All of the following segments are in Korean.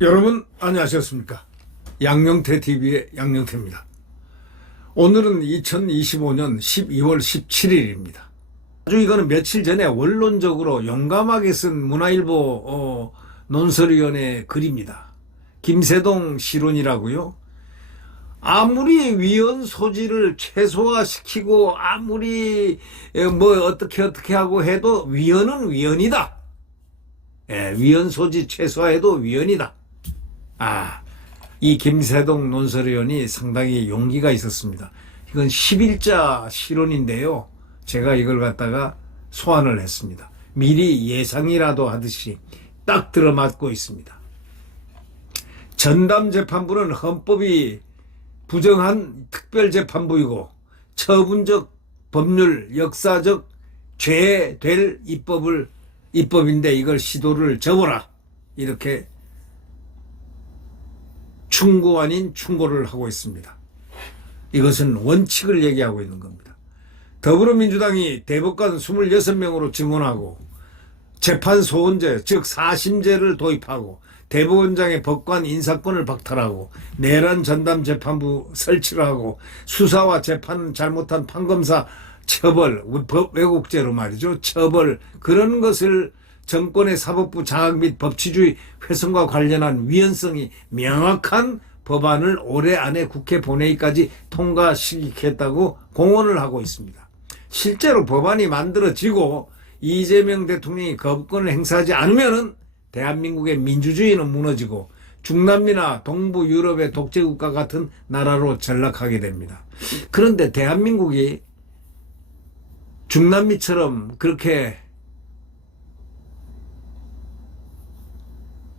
여러분 안녕하셨습니까? 양명태TV의 양명태입니다. 오늘은 2025년 12월 17일입니다. 아주 이거는 며칠 전에 원론적으로 용감하게 쓴 문화일보 논설위원회 글입니다. 김세동 시론이라고요. 아무리 위헌 소지를 최소화시키고 아무리 뭐 어떻게 하고 해도 위헌은 위헌이다. 위헌 소지 최소화해도 위헌이다. 이 김세동 논설위원이 상당히 용기가 있었습니다. 이건 10일자 실론인데요. 제가 이걸 갖다가 소환을 했습니다. 미리 예상이라도 하듯이 딱 들어맞고 있습니다. 전담재판부는 헌법이 부정한 특별재판부이고 처분적 법률 역사적 죄될 입법인데 이걸 시도를 접어라. 이렇게 충고 아닌 충고를 하고 있습니다. 이것은 원칙을 얘기하고 있는 겁니다. 더불어민주당이 대법관 26명으로 증언하고 재판 소원제 즉 사심제를 도입하고 대법원장의 법관 인사권을 박탈하고 내란 전담 재판부 설치를 하고 수사와 재판 잘못한 판검사 처벌, 왜곡죄로 말이죠. 처벌, 그런 것을 정권의 사법부 장악 및 법치주의 훼손과 관련한 위헌성이 명확한 법안을 올해 안에 국회 본회의까지 통과시키겠다고 공언을 하고 있습니다. 실제로 법안이 만들어지고 이재명 대통령이 거부권을 행사하지 않으면은 대한민국의 민주주의는 무너지고 중남미나 동부 유럽의 독재국가 같은 나라로 전락하게 됩니다. 그런데 대한민국이 중남미처럼 그렇게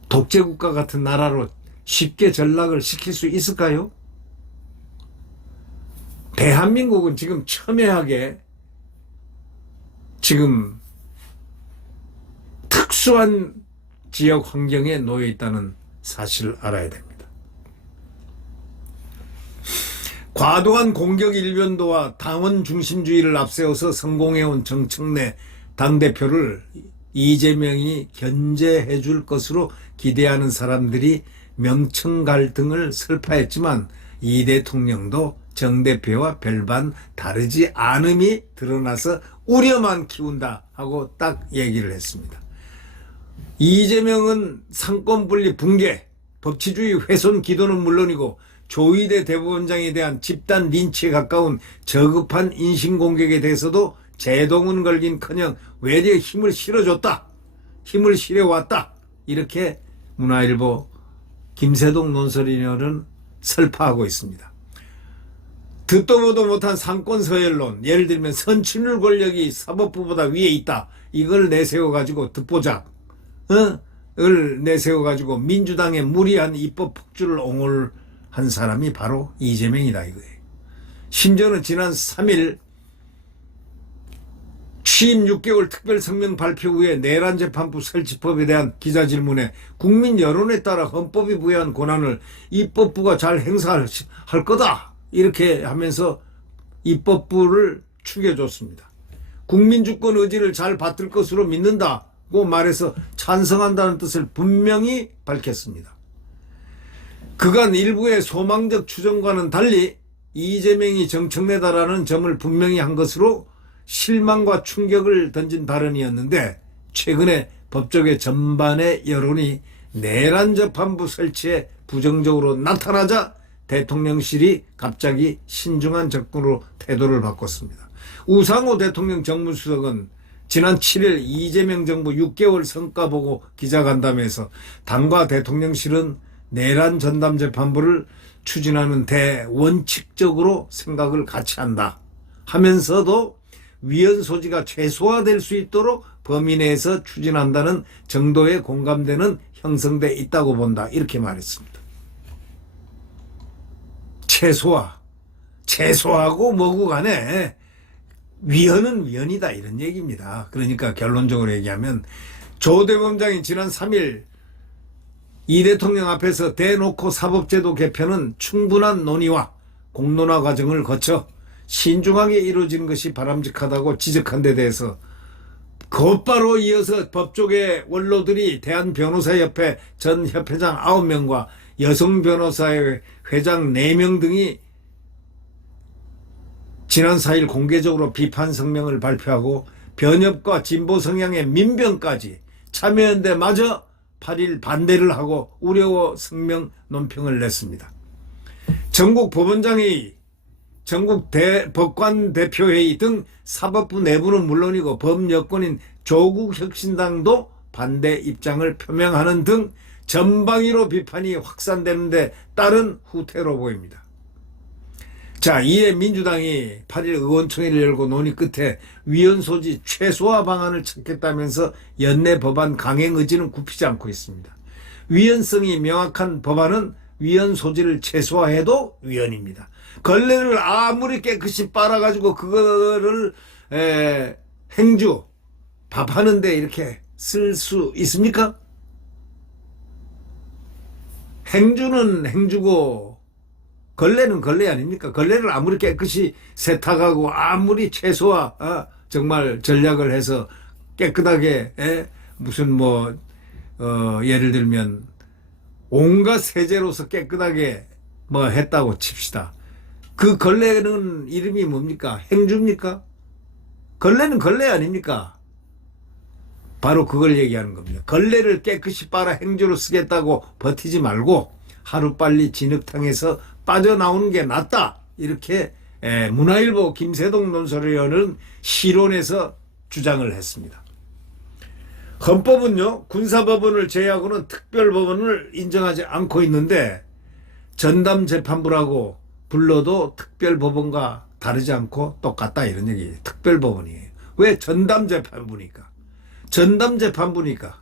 독재국가 같은 나라로 쉽게 전락을 시킬 수 있을까요? 대한민국은 지금 첨예하게 지금 특수한 지역 환경에 놓여 있다는 사실을 알아야 됩니다. 과도한 공격 일변도와 당원 중심주의를 앞세워서 성공해온 정청래 당대표를 이재명이 견제해 줄 것으로 기대하는 사람들이 명청 갈등을 설파했지만 이 대통령도 정 대표와 별반 다르지 않음이 드러나서 우려만 키운다 하고 딱 얘기를 했습니다. 이재명은 상권분리 붕괴, 법치주의 훼손 기도는 물론이고 조희대 대법원장에 대한 집단 린치에 가까운 저급한 인신공격에 대해서도 제동은 걸긴커녕 외려 힘을 실어줬다. 힘을 실어왔다. 이렇게 문화일보 김세동 논설위원은 설파하고 있습니다. 듣도 보도 못한 상권서열론, 예를 들면 선출률 권력이 사법부보다 위에 있다. 이걸 내세워가지고 듣보잡을 내세워가지고 민주당의 무리한 입법 폭주를 옹호한 사람이 바로 이재명이다 이거예요. 심지어는 지난 3일 취임 6개월 특별성명 발표 후에 내란재판부 설치법에 대한 기자질문에 국민 여론에 따라 헌법이 부여한 권한을 입법부가 잘 행사할 거다 이렇게 하면서 입법부를 추겨줬습니다. 국민주권 의지를 잘 받들 것으로 믿는다고 말해서 찬성한다는 뜻을 분명히 밝혔습니다. 그간 일부의 소망적 추정과는 달리 이재명이 정청래다라는 점을 분명히 한 것으로 실망과 충격을 던진 발언이었는데 최근에 법조계 전반의 여론이 내란재판부 설치에 부정적으로 나타나자 대통령실이 갑자기 신중한 접근으로 태도를 바꿨습니다. 우상호 대통령 정무수석은 지난 7일 이재명 정부 6개월 성과 보고 기자간담회에서 당과 대통령실은 내란 전담재판부를 추진하는 데 원칙적으로 생각을 같이 한다 하면서도 위헌 소지가 최소화될 수 있도록 범위 내에서 추진한다는 정도의 공감대는 형성돼 있다고 본다 이렇게 말했습니다. 최소화하고 뭐고 간에 위헌은 위헌이다 이런 얘기입니다. 그러니까 결론적으로 얘기하면 조 대법원장이 지난 3일 이 대통령 앞에서 대놓고 사법제도 개편은 충분한 논의와 공론화 과정을 거쳐 신중하게 이루어지는 것이 바람직하다고 지적한 데 대해서 곧바로 이어서 법조계 원로들이 대한변호사협회 전 협회장 9명과 여성변호사회 회장 4명 등이 지난 4일 공개적으로 비판 성명을 발표하고 변협과 진보 성향의 민변까지 참여연대마저 8일 반대를 하고 우려 성명 논평을 냈습니다. 전국 법원장회의, 전국 법관 대표회의 등 사법부 내부는 물론이고 범여권인 조국혁신당도 반대 입장을 표명하는 등 전방위로 비판이 확산되는 데 따른 후퇴로 보입니다. 자, 이에 민주당이 8일 의원총회를 열고 논의 끝에 위헌 소지 최소화 방안을 찾겠다면서 연내 법안 강행 의지는 굽히지 않고 있습니다. 위헌성이 명확한 법안은 위헌 소지를 최소화해도 위헌입니다. 걸레를 아무리 깨끗이 빨아가지고 그거를 행주 밥하는데 이렇게 쓸 수 있습니까? 행주는 행주고 걸레는 걸레 아닙니까? 걸레를 아무리 깨끗이 세탁하고 아무리 최소화 정말 전략을 해서 깨끗하게 무슨 예를 들면 온갖 세제로서 깨끗하게 했다고 칩시다. 그 걸레는 이름이 뭡니까? 행주입니까? 걸레는 걸레 아닙니까? 바로 그걸 얘기하는 겁니다. 걸레를 깨끗이 빨아 행주로 쓰겠다고 버티지 말고 하루빨리 진흙탕에서 빠져나오는 게 낫다. 이렇게 문화일보 김세동 논설위원은 실론에서 주장을 했습니다. 헌법은요, 군사법원을 제외하고는 특별법원을 인정하지 않고 있는데 전담재판부라고 불러도 특별법원과 다르지 않고 똑같다 이런 얘기예요. 특별법원이에요. 왜? 전담재판부니까. 전담재판부니까.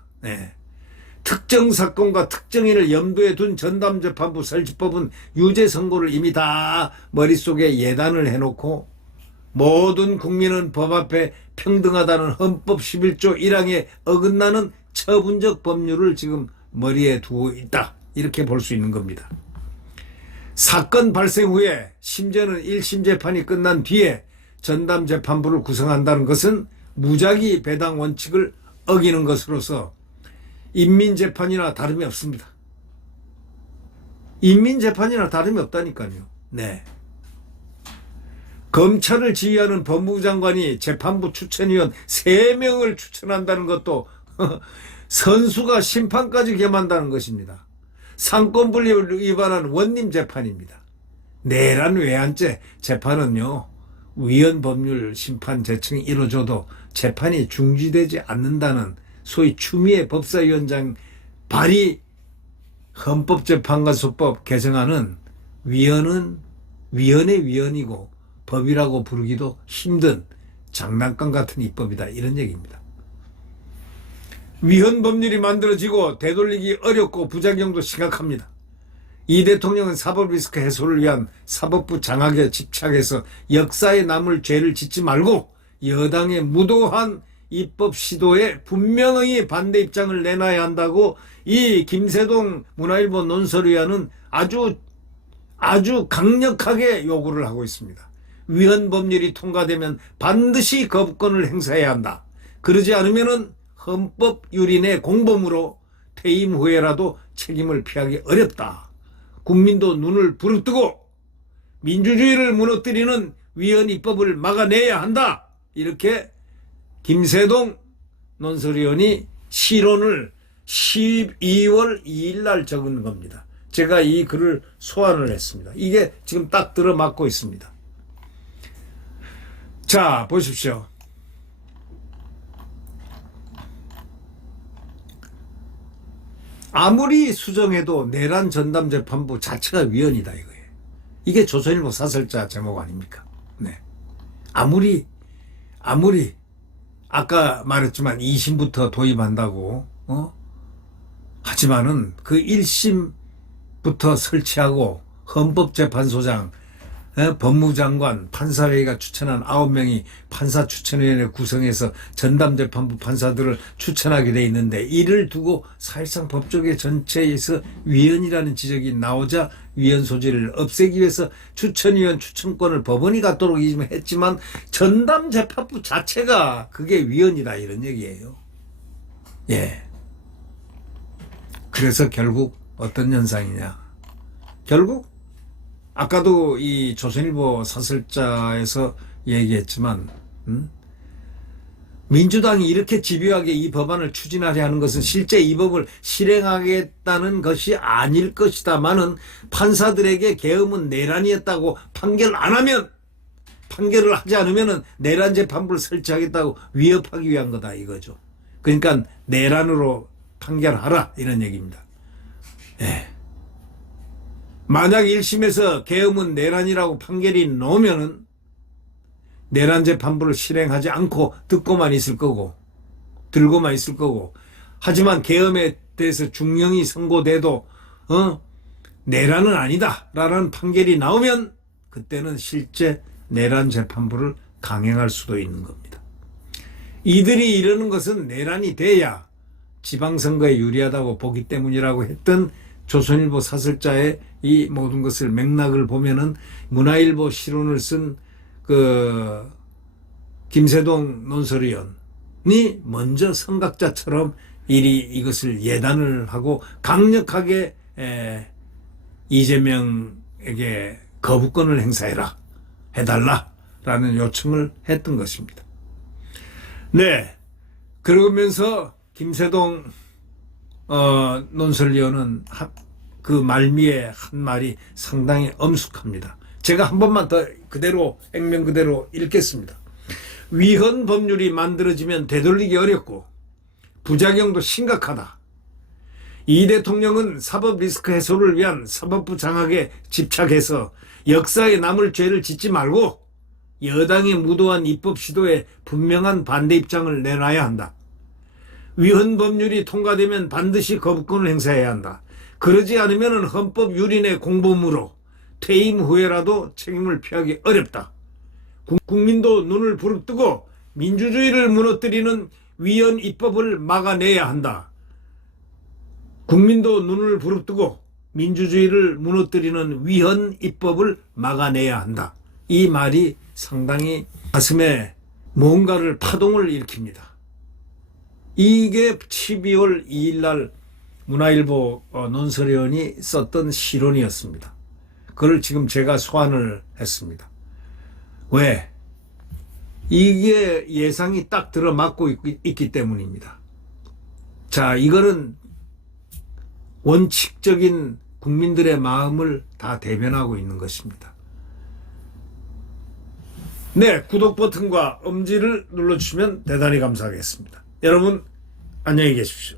특정 사건과 특정인을 염두에 둔 전담재판부 설치법은 유죄 선고를 이미 다 머릿속에 예단을 해놓고 모든 국민은 법 앞에 평등하다는 헌법 11조 1항에 어긋나는 처분적 법률을 지금 머리에 두고 있다. 이렇게 볼 수 있는 겁니다. 사건 발생 후에 심지어는 1심 재판이 끝난 뒤에 전담재판부를 구성한다는 것은 무작위 배당 원칙을 어기는 것으로서 인민재판이나 다름이 없습니다. 인민재판이나 다름이 없다니까요. 네. 검찰을 지휘하는 법무부 장관이 재판부 추천위원 3명을 추천한다는 것도 선수가 심판까지 겸한다는 것입니다. 상권분립을 위반한 원님 재판입니다. 내란 외환죄 재판은요, 위헌 법률 심판 제청이 이루어져도 재판이 중지되지 않는다는 소위 추미애 법사위원장 발의 헌법재판관소법 개정안은 위헌은 위헌의 위헌이고 법이라고 부르기도 힘든 장난감 같은 입법이다 이런 얘기입니다. 위헌 법률이 만들어지고 되돌리기 어렵고 부작용도 심각합니다. 이 대통령은 사법 리스크 해소를 위한 사법부 장악에 집착해서 역사에 남을 죄를 짓지 말고 여당의 무도한 입법 시도에 분명히 반대 입장을 내놔야 한다고 이 김세동 문화일보 논설위원은 아주 강력하게 요구를 하고 있습니다. 위헌 법률이 통과되면 반드시 거부권을 행사해야 한다. 그러지 않으면은 헌법 유린의 공범으로 퇴임 후에라도 책임을 피하기 어렵다. 국민도 눈을 부릅뜨고 민주주의를 무너뜨리는 위헌 입법을 막아내야 한다. 이렇게 김세동 논설위원이 실론을 12월 2일 날 적은 겁니다. 제가 이 글을 소환을 했습니다. 이게 지금 딱 들어맞고 있습니다. 자, 보십시오. 아무리 수정해도 내란 전담재판부 자체가 위헌이다 이거예요. 이게 조선일보 사설자 제목 아닙니까? 네. 아무리 아까 말했지만 2심부터 도입한다고 하지만은 그 1심부터 설치하고 헌법재판소장 법무장관, 판사회의가 추천한 9명이 판사추천위원회 구성해서 전담재판부 판사들을 추천하게 돼 있는데, 이를 두고 사실상 법조계 전체에서 위헌이라는 지적이 나오자 위헌 소지를 없애기 위해서 추천위원 추천권을 법원이 갖도록 했지만 전담재판부 자체가 그게 위헌이다, 이런 얘기예요. 예. 그래서 결국 어떤 현상이냐. 결국 아까도 이 조선일보 사설자에서 얘기했지만, 민주당이 이렇게 집요하게 이 법안을 추진하려 하는 것은 실제 이 법을 실행하겠다는 것이 아닐 것이다마는 판사들에게 계엄은 내란이었다고 판결을 하지 않으면 내란 재판부를 설치하겠다고 위협하기 위한 거다, 이거죠. 그러니까 내란으로 판결하라, 이런 얘기입니다. 예. 만약 1심에서 계엄은 내란이라고 판결이 나오면은 내란 재판부를 실행하지 않고 듣고만 있을 거고, 들고만 있을 거고, 하지만 계엄에 대해서 중형이 선고돼도 내란은 아니다라는 판결이 나오면 그때는 실제 내란 재판부를 강행할 수도 있는 겁니다. 이들이 이러는 것은 내란이 돼야 지방선거에 유리하다고 보기 때문이라고 했던 조선일보 사설자의 이 모든 것을 맥락을 보면은 문화일보 실론을 쓴 그 김세동 논설위원이 먼저 선각자처럼 이것을 예단을 하고 강력하게 이재명에게 거부권을 행사해라, 해달라라는 요청을 했던 것입니다. 네. 그러면서 김세동 논설위원은 그 말미에 한 말이 상당히 엄숙합니다. 제가 한 번만 더 그대로 액면 그대로 읽겠습니다. 위헌 법률이 만들어지면 되돌리기 어렵고 부작용도 심각하다. 이 대통령은 사법 리스크 해소를 위한 사법부 장악에 집착해서 역사에 남을 죄를 짓지 말고 여당이 무도한 입법 시도에 분명한 반대 입장을 내놔야 한다. 위헌 법률이 통과되면 반드시 거부권을 행사해야 한다. 그러지 않으면 헌법 유린의 공범으로 퇴임 후에라도 책임을 피하기 어렵다. 국민도 눈을 부릅뜨고 민주주의를 무너뜨리는 위헌 입법을 막아내야 한다. 국민도 눈을 부릅뜨고 민주주의를 무너뜨리는 위헌 입법을 막아내야 한다. 이 말이 상당히 가슴에 뭔가를 파동을 일으킵니다. 이게 12월 2일 날 문화일보 논설위원이 썼던 실론이었습니다. 그걸 지금 제가 소환을 했습니다. 왜? 이게 예상이 딱 들어맞고 있기 때문입니다. 자, 이거는 원칙적인 국민들의 마음을 다 대변하고 있는 것입니다. 네, 구독 버튼과 엄지를 눌러주시면 대단히 감사하겠습니다. 여러분, 안녕히 계십시오.